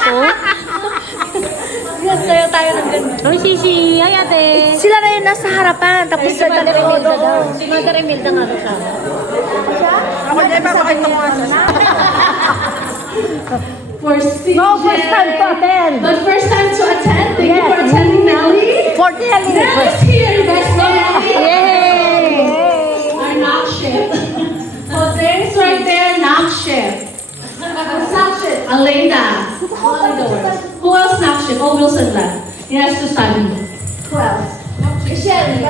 po. Yes, tayo ng ganun. Uy, Sisi. Ay, ate. Sila na yung nasa harapan, tapos sa talikod daw. Si Mother Imelda nga ito siya. Ako din, papakita mo First time to attend. But first time to attend. Thank you for attending, Nelly. For telling. Nelly's here. There's Nelly. Yay! Our knock shift. Jose's right there, knock shift. Knock shift. Alena. Who else knock shift? Oh, Wilson left. He has to study. Who else? Shelly.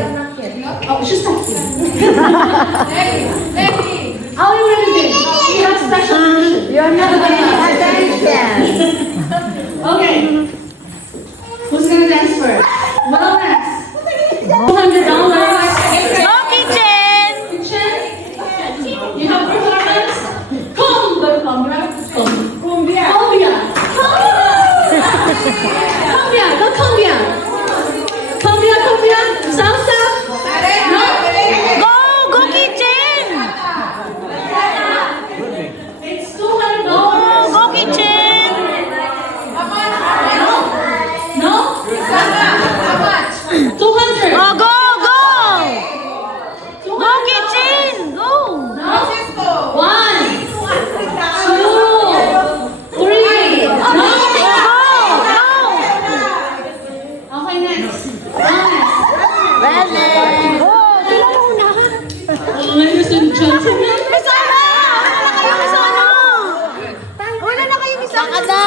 Oh, she's not here. Maggie. How are you going to do? You have special permission. You're not paying attention. Okay. Who's gonna dance first? Wellness. $200. Go, kitchen! Kitchen. You have performance. Cumbia. Cumbia. Go cumbia. Cumbia. Salsa. No. Go, kitchen! It's $200. Go, kitchen! No. How much? 200. Oh, go! Go, 200. kitchen! Go! No. 1, 2, 3. No. Okay, next. Wellness. Oh, sila muna. Ladies and gentlemen. Wala na kayo isa. Sakada.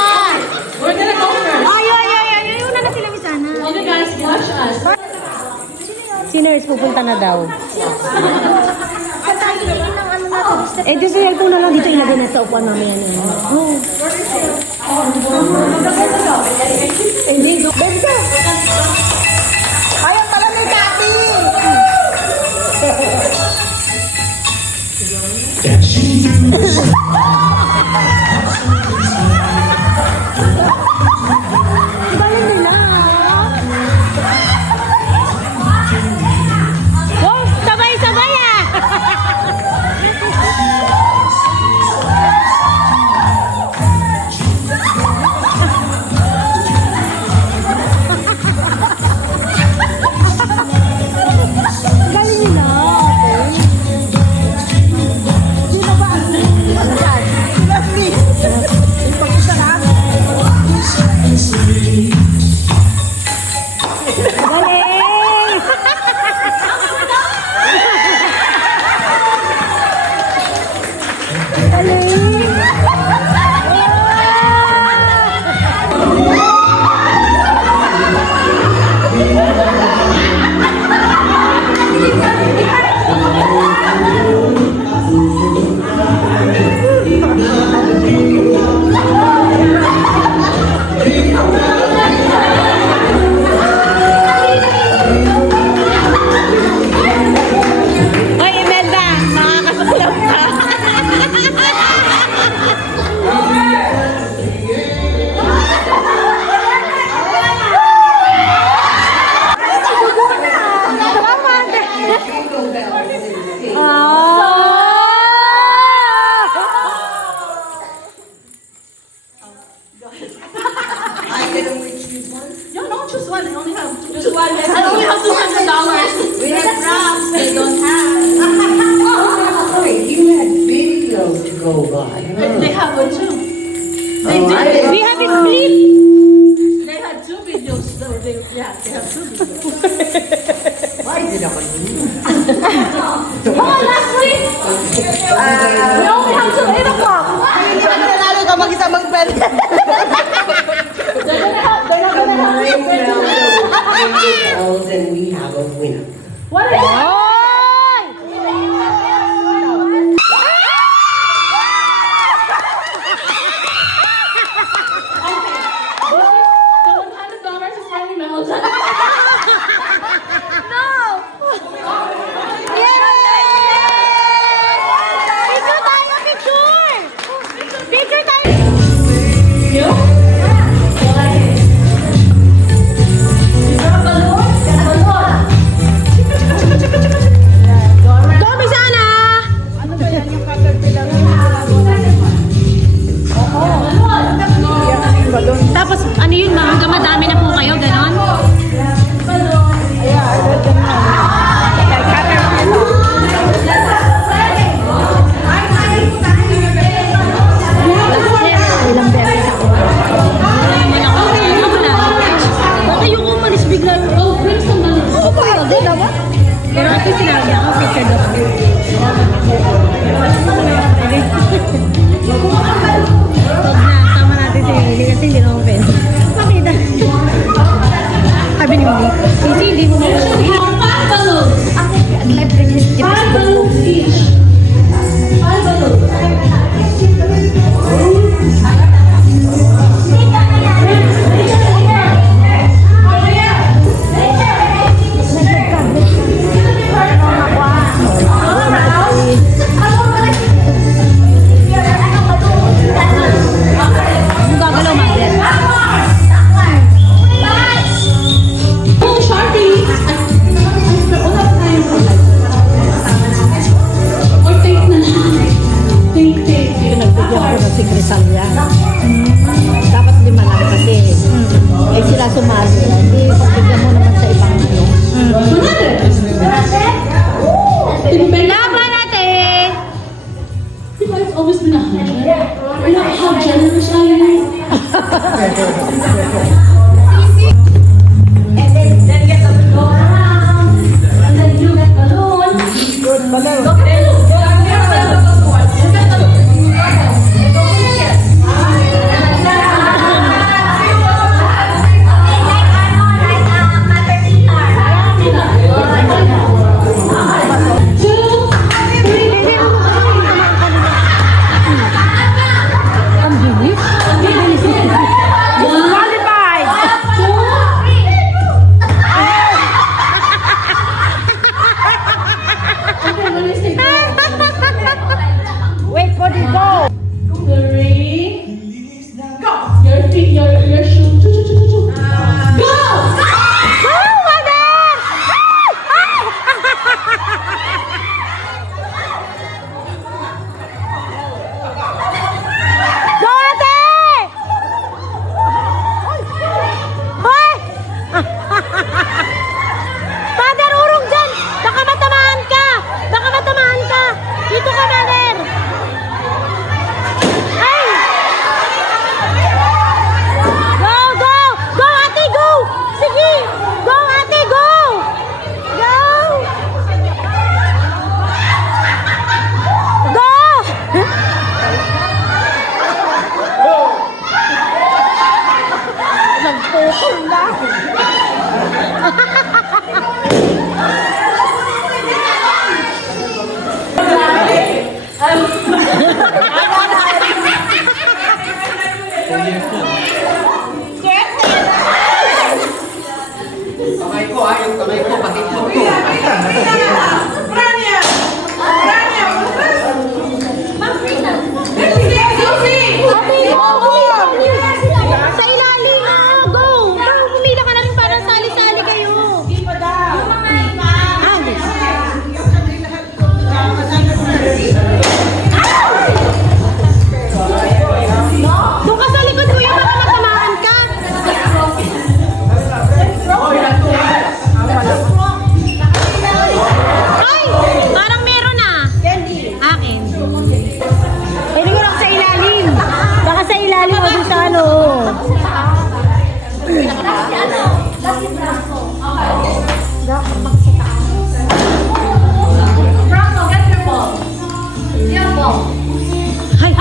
We're gonna go first. Ay. Una na sila misana. Okay, guys, watch us. Si nurse pupunta na daw. Patagin ng ano natin. Eh, di sa cellphone na lang dito ilagay na sa upuan namin yan. Oh. Hindi, go. Benta. Ayaw pala may kati. Balik nila. Oh, sabay-sabay ah! Galing nila. Sino ba? Leslie. Ipag-isa na. Galing! Hoy, Imelda! Makakasulap ka! You don't choose one. I only have just one. I only have $200. We have props they don't have. Wait, you had videos to go by. They have one too. We have a split! They had 2 videos. They have 2 videos. Why did I do Oh, last week. We only have till 8 o'clock. Hindi ba nanalo ka mag-isa mag-belt? They're not gonna have and we have a winner. What is it? Hoy! kasi hindi naman pwede. Makita. Sabi ni Mimi, kasi hindi mo You should makuha. have 5 balloons. Live pregnancy. 5 balloons each. 5 balloons. Ang gagalaw, Margaret. Oh, Sharpie! Wala pa tayong or tape na lang. Tape. Pinagbigyan ko na si Crisalia. Dapat 5 lang kasi. Eh sila sumali. Hindi, pagbigyan mo naman sa ibang ano. 100. Laban natin! Diba, it's always been 100. Look how generous I am. And then get the go around. And then you get balloon. Good, balon. Okay. Ang bilis. Qualified! Wait for the go. 3. Go! Your feet, your shoe. Go! Oh, Mother! Go, ate! Hoy! Mother, urong dyan! Baka matamaan ka! Baka matamaan ka! Dito ka, Mother! Ay! Go, go! Go, ate, go! Sige! Go, ate, go! Go! Go! Nagpukol na. Kamay ko ha, yung kamay ko, pati ko to. Ate, go! Pumila ka. Sa ilalim, go! Go, pumila ka na rin para sali-sali kayo. Doon ka sa likod, kuya, baka matamaan ka. Ay! Parang meron ah. Akin. Pwede ko lang sa ilalim. Baka sa ilalim o doon sa ano. Bravo, get your ball. Your ball. Ay!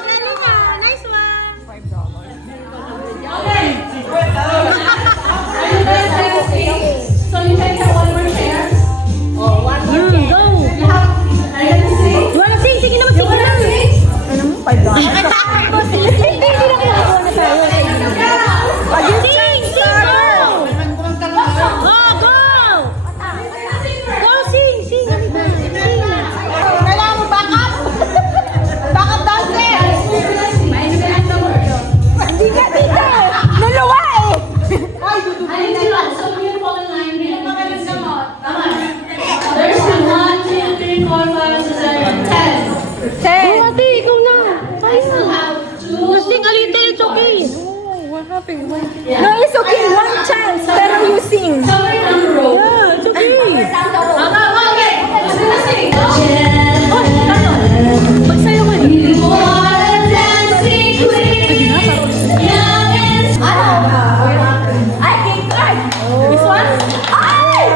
Galing ka. Nice one. Okay. Are you guys ready? So you can have one more chance. Go. You have, are you ready to sing? Wala, sing. Sige naman, You sige wanna naman. sing? Ano mo, 5 lang. Hindi na kaya na tayo. Sing! Sing! Go! Go! Go, sing! Sing! Sing! Kailangan mo backup. Backup dancer. Hindi ka dito. Nalawa eh. Ay, dudu. I need you so you fall in line. Come on. There's 1, 2, 3, 4, 5, 6, 7, 10. 10. Go, ate, ikaw na. I still have 2. Sing a little, it's okay. No, it's okay. One chance. Pero you sing. Somewhere down the road. Yeah, it's okay. Okay. Who's gonna sing? Magsayo ka. You are a dancing queen. Young and I can cry. This one? Ay!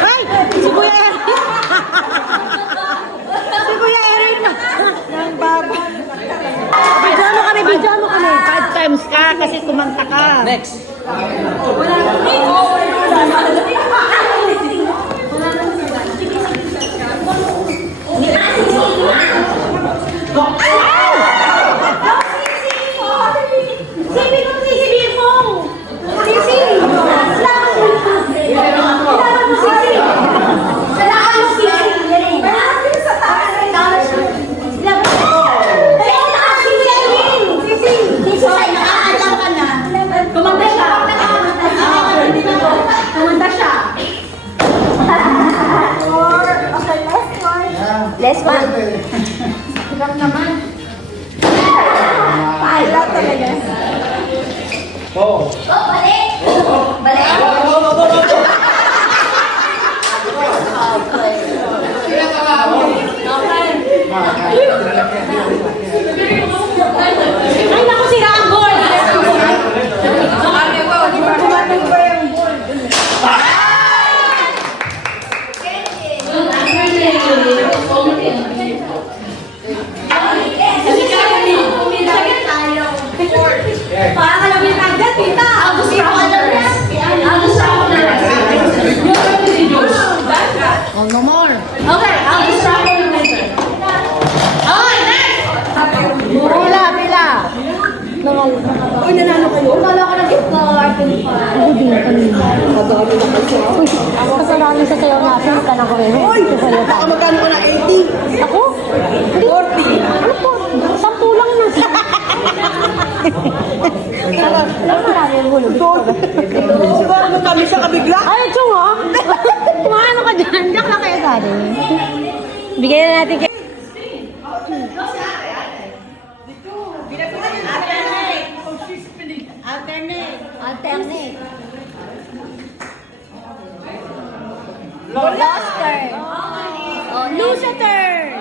Ay! Si Kuya Eric! Si Kuya Eric na! Nang baba. Bidyan mo kami, bidyan mo kami. 5 times ka kasi kumanta ka. Next. Sabi ko si Bifong! Sisi! Salamat mo! Salamat mo, Sisi! Salamat mo, Sisi! Salamat sa taas ng dollars. Salamat mo! Kaya taas si Selin! Sisi! Sisi, nakakalaw ka na. Kumanda siya! Kumanda siya! Okay, last one. Last one. Hirap naman. Paala talaga. Oh. Oh, balik! Balik! Ay, naku, sira ang board! Para ka namin agad, tita! I'll just shuffle the rest. I'll just shuffle the rest. You're going to reduce. Oh, no more. Okay, I'll just shuffle the rest. Okay, next! Pila, pila. Uy, nanalo kayo? Nanalo ko ng gift card. Ako din, kanina. Uy, kasalanan sa sayo natin. Tanang ko rin. Uy, Baka magkano ka na 80? ako? 40? Ano po? 10 lang na. Alam mo marami yung hulog. Ano kami sa kabigla? Ay, chong ha? Kumano ka dyan? Diyak lang kayo sa atin. Bigyan na natin kayo. Alternate. Lost turn. Oh, lose a turn.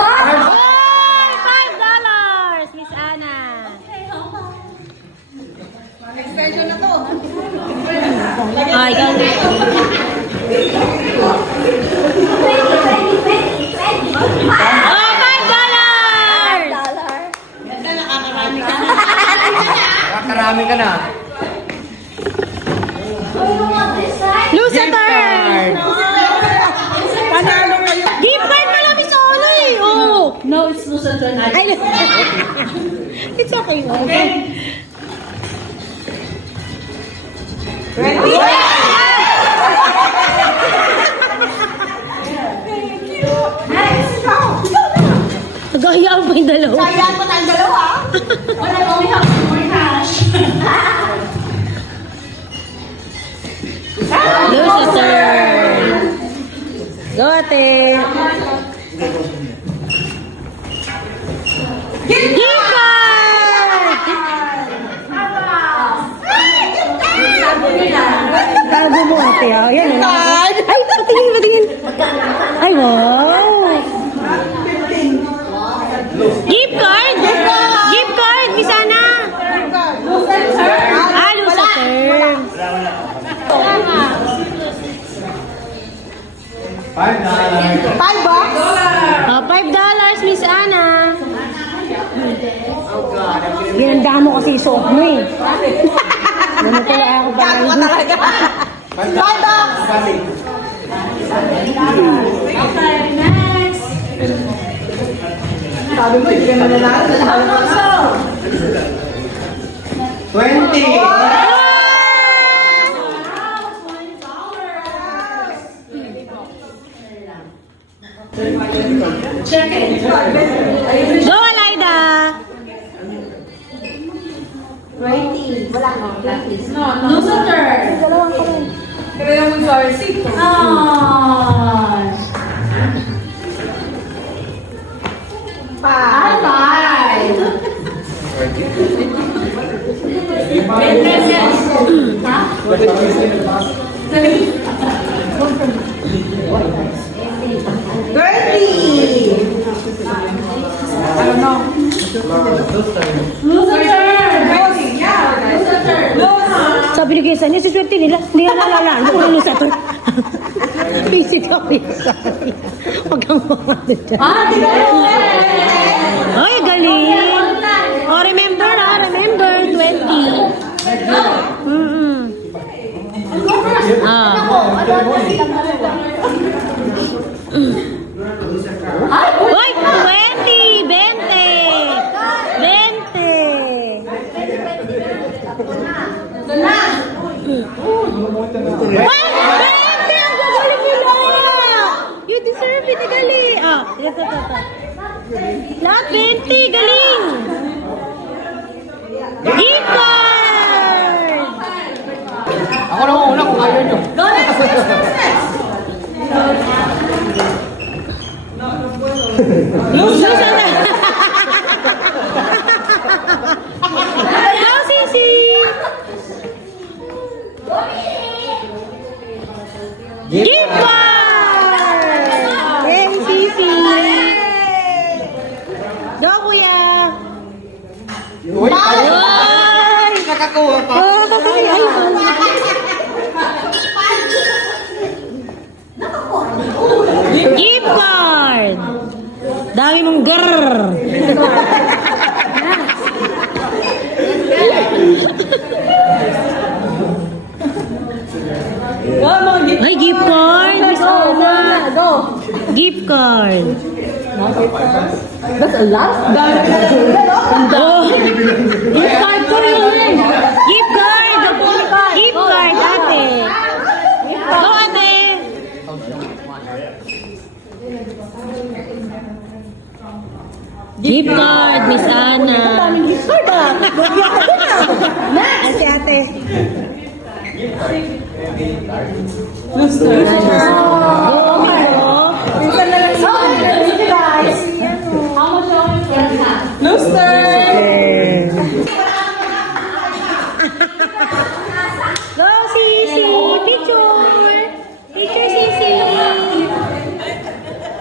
Oh, $5, Miss Anna. Extension na to. Ay, ikaw. Oh, $5. Nakakarami ka na. Lose a turn. Panalo kayo. Gift card pala, Miss Ono eh. Oh. No, it's lose a turn. Ay, it's okay. Okay. Ready? Next, go! Nagahiyaan pa yung dalawa. Sayang mo tayong dalawa. When I only have more cash. Lose a turn. Go, ate. Gift card! Tago mo, ate. Ah. Yan, ah. Ay, patingin, patingin. Ay, wow. Gift card? Gift card, Miss Ana. Ah, lose a turn. $5. Oh, $5, Miss Ana. Ginanda mo kasi suot mo eh. Nanatala ako ba? Gago ka talaga. $5. Okay, next. Sabi mo, hindi ka na nanalo. Also, 20. check it. Go, Alayda! 20. Wala mo. No, lose a turn. Kaya mo sa receipt. Ah. High five. Yes, yes. Huh? 30. I don't know. Lose a turn. Yeah. Lose a turn. Lose binigay sa niya, suswerte nila. Hindi nga naalala. Ano ko nalo sa ito? Basic ka, basic. Huwag kang makamit dyan. Ay, galing. Oh, remember na, remember. 20. Uy, 20! 20! 20! Ay, 20! Ang gagaling nila! You deserve it, galing! Ah, ito. Lahat 20, galing! Gift card! Ako na una kung ayaw nyo. Lusa na! Hello, Sisi! Gift card! Hey, Sisi! Go, kuya! Uy, Ay! nakakuha pa. Ay, iPhone! Gift card! Dami mong grrrr! Ay, gift card! Miss Ona! Gift card! That's a lot. Oh! Gift card ko yun! Gift card! Gift card, ate! Go, ate! Gift card, Miss Ana. Gift card ah. Ate, ate. Minsan na lang sa guys. How much are you friends have? Looster. Go, Sisi! Picture! Picture, Sisi!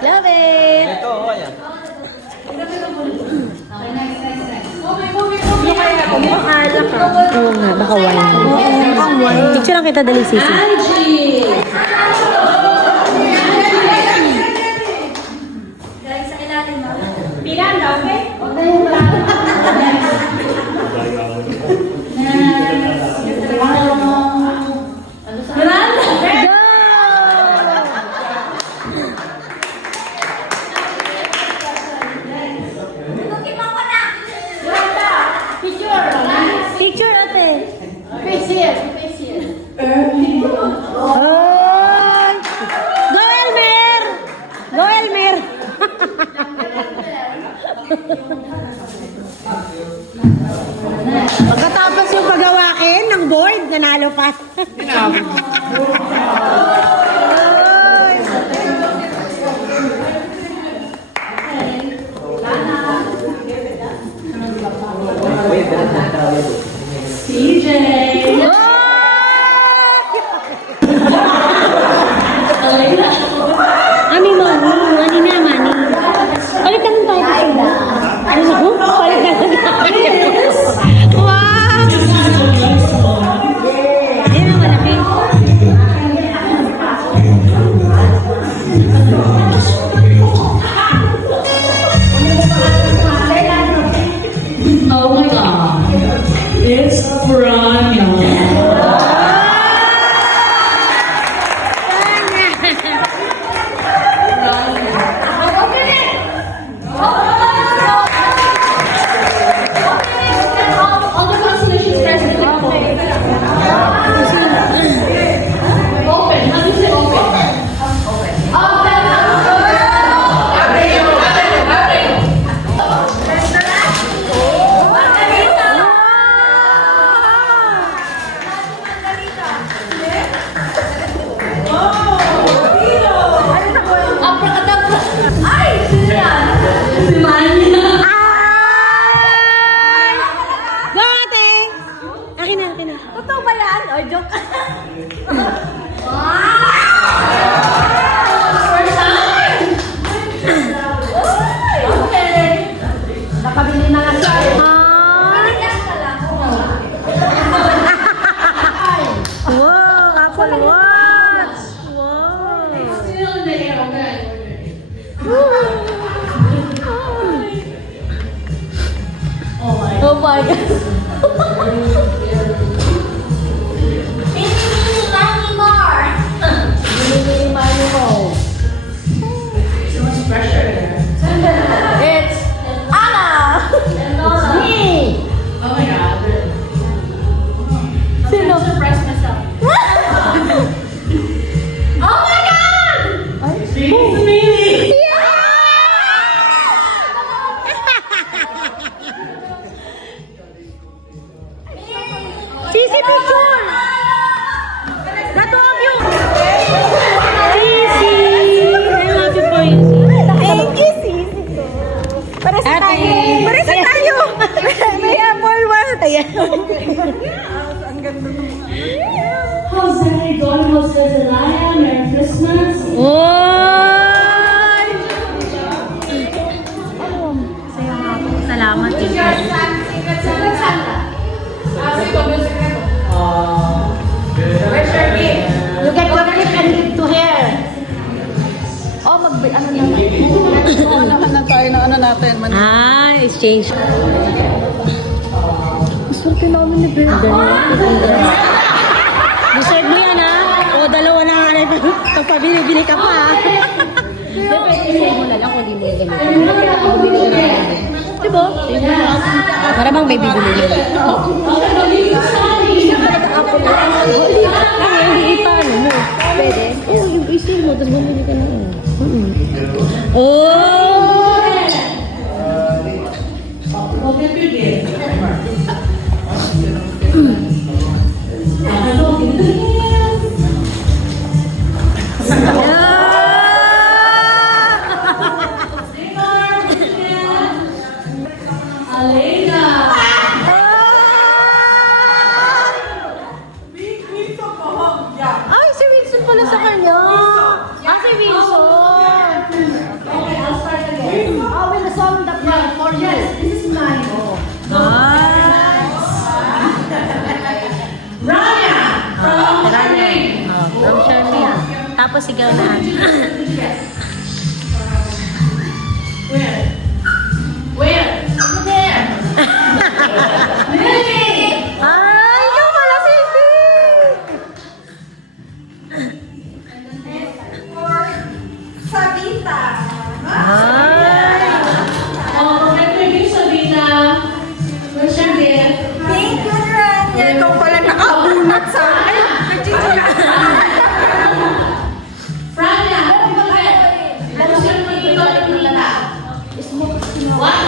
Love it! Ito, ayan. Oo nga, baka wine. Picture lang kita dali, Sisi. Angie! Miranda, okay? Miranda! Picture, ate. Face here, face here. Ay! Go, Elmer! Go, Elmer! Pagkatapos yung pagawain ng board, nanalo pa. CJ! Ani mani, ani na mani. Balik ka nung tayo sa sila. Ano na ko? Balik ka nung tayo. Wow! Ayun ang malaki. Oh my god. It's Franya. All the constellations press the open. Open. How do you say open? Abracadabra. Ay! Sino yan? Si Manya. Go, ate! Akin na, akin na. Totoo ba yan? O, joke. First time. Okay. Nakabili na nga siya. Ah! Jose, Don Jose Zelaya, Merry Christmas. Oy! Salamat. Where's your gift? You get your gift and give to her. Oh, Ano na tayo ng ano natin? Ah, exchange. Swerte namin ni Bird. Deserve mo yan, ha? O, dalawa na nga rin. Pagpabili-bili ka pa, ha? Pwede mo na lang kung di mo yung diba? Para bang may bibili mo. Hindi ipano mo. Pwede? Oo, yung isip mo. Tapos bumili ka na. Oh! Open your gift. Alena. Ay, si Wilson pala sa kanya. Ah, si Wilson. Okay, I'll start again. Oh, with the song that for you. Yes, this is mine. Nice. Rania from Charmaine. From Charmaine. Tapos sigaw na. Where? Where? Over there. Lily. Ay, ikaw pala, Cindy. Sabita. Ay. Oh, nag-review Sabina. Where's your gift? Thank you, Rania. Ikaw pala nakabunot sa akin. Frania, ano siya naman ito ang nilala? What?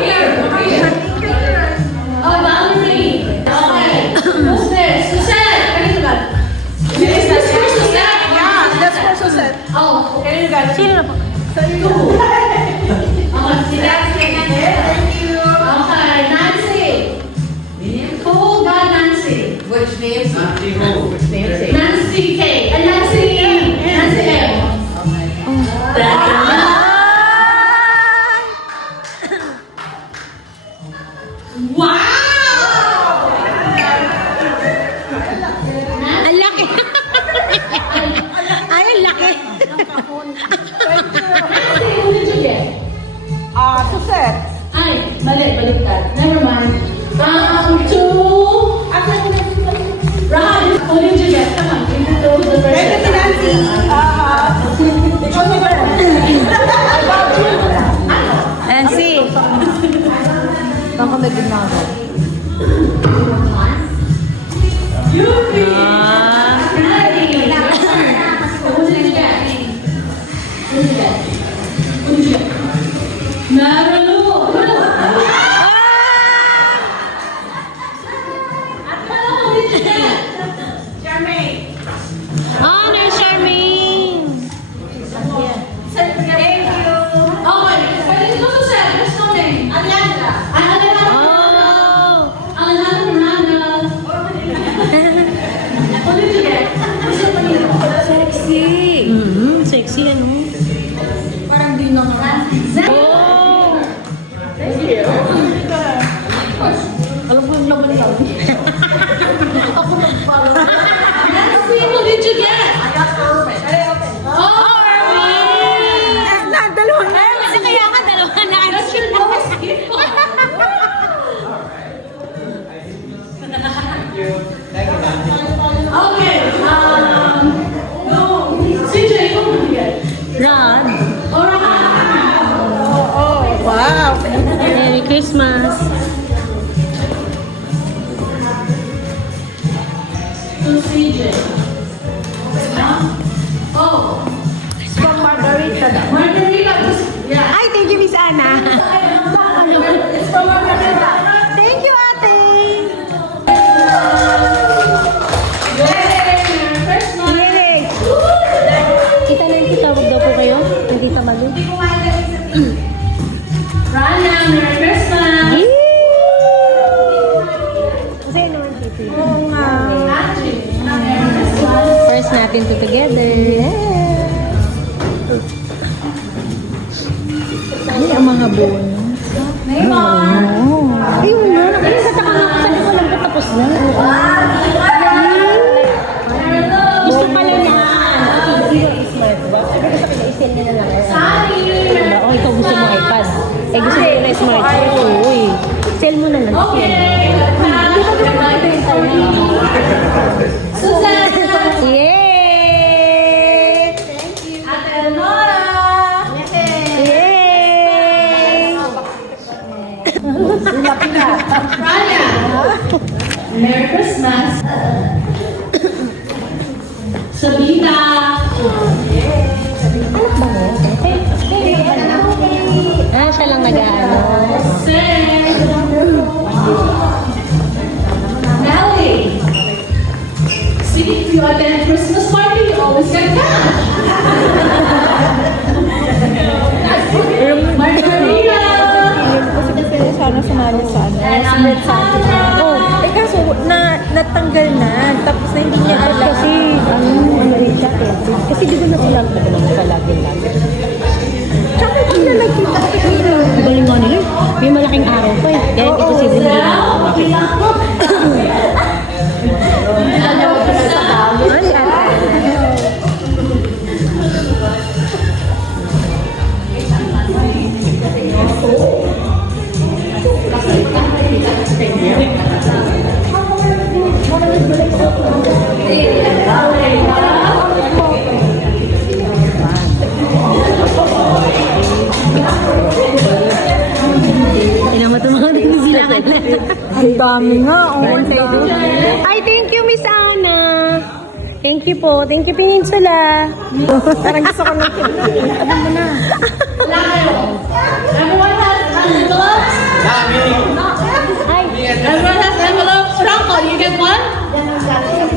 Here. Thank you, Rania. Oh, Valerie. Okay. Who's this? Suzette. Kanino ba? Is this for Suzette? Yeah, that's for Suzette. Oh, okay. Sino na po? Okay, si Nancy. Thank you. Okay, Nancy. Who got Nancy? Which names? Nancy K. And Nancy E. Nancy M. Wow! Ang laki. Ay, ang laki. Nancy, who did you get? Suzette. Ay, baliktad. Never mind. To Rahad, who did you get? Come on, you can go to the first Thank you, one. Nancy. Ikaw ni Bert. Nancy. Baka may ginagawa. Yupi! Ah. Ready? Who did you get? Who did you get? Who did you get? Marilu! Who did you get? Charmaine. Oh, no, Charmaine. Thank you. Okay, pwede ko to say, what's your name? Alejandra. Alejandra. Oh. Alejandra Miranda. Who did you get? What's your name? Sexy. Sexy, ano? Parang di naman. Oh. Alam ko yung laman lang. Ako nagpala. Nancy, who did you get? Oh, Dalawa na. Kasi kaya nga dalawa na. that's your lowest gift. Okay, CJ, who did you get? Rod. Alright. Wow. Merry Christmas. To CJ. Oh, From Margarita daw. Margarita. Yeah. Ay, thank you, Miss Ana. It's from Margarita. Thank you, ate. First one. Yay! Kita na yung tawag daw po kayo? Hindi tamalo. Rana, Merry Christmas. natin to together. Yes! Ay, ang mga bones. Ayun na. Nakasata ka na. Sabi ko lang tapos na. Gusto pala niya. Smartwatch. Sabi ko sa kanya, isin niya na lang. Oh, ikaw gusto mo iPad. Eh, gusto mo na smartwatch. Uy. Sell mo na lang. Okay. Susan! Yay! Ate Eleonora! Yay! Rania! Merry Christmas! Sabina! Siya lang nag-ano. Sen! Melly! See, if you attend Christmas party, you always get cash! Margarita! Kasi sana sumali sa ano. Oh, eh kaso natanggal na. Tapos na hindi niya alam. Kasi, ano rin siya. Kasi di ba na sila palagi-lagi. Tsaka hindi na nagkita. Galing nga nila. May malaking araw pa eh. Kaya hindi posible na Ang dami nga. Ay, thank you, Miss Ana. Thank you po. Thank you, Peninsula. Parang gusto ko ng Everyone has envelopes? Ay, Everyone has envelopes? Franco, you get one?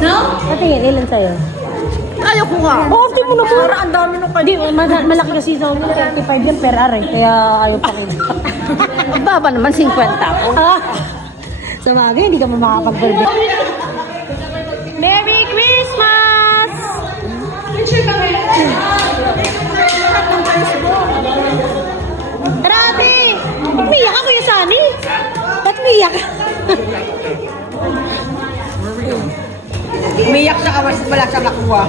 No? patingin. Ilan sa'yo? Ayaw ko nga. Oh, di mo na po. Parang ang dami nung Hindi, malaki kasi sa 35 yan per hour eh. Kaya ayaw pa ko. Baba naman, 50 ako. Sa bagay, hindi ka mo makapag-birthday. Merry Christmas! Picture kami. Grabe! Umiyak ako yung Sunny. Ba't umiyak? Umiyak siya kasi wala siya nakuha.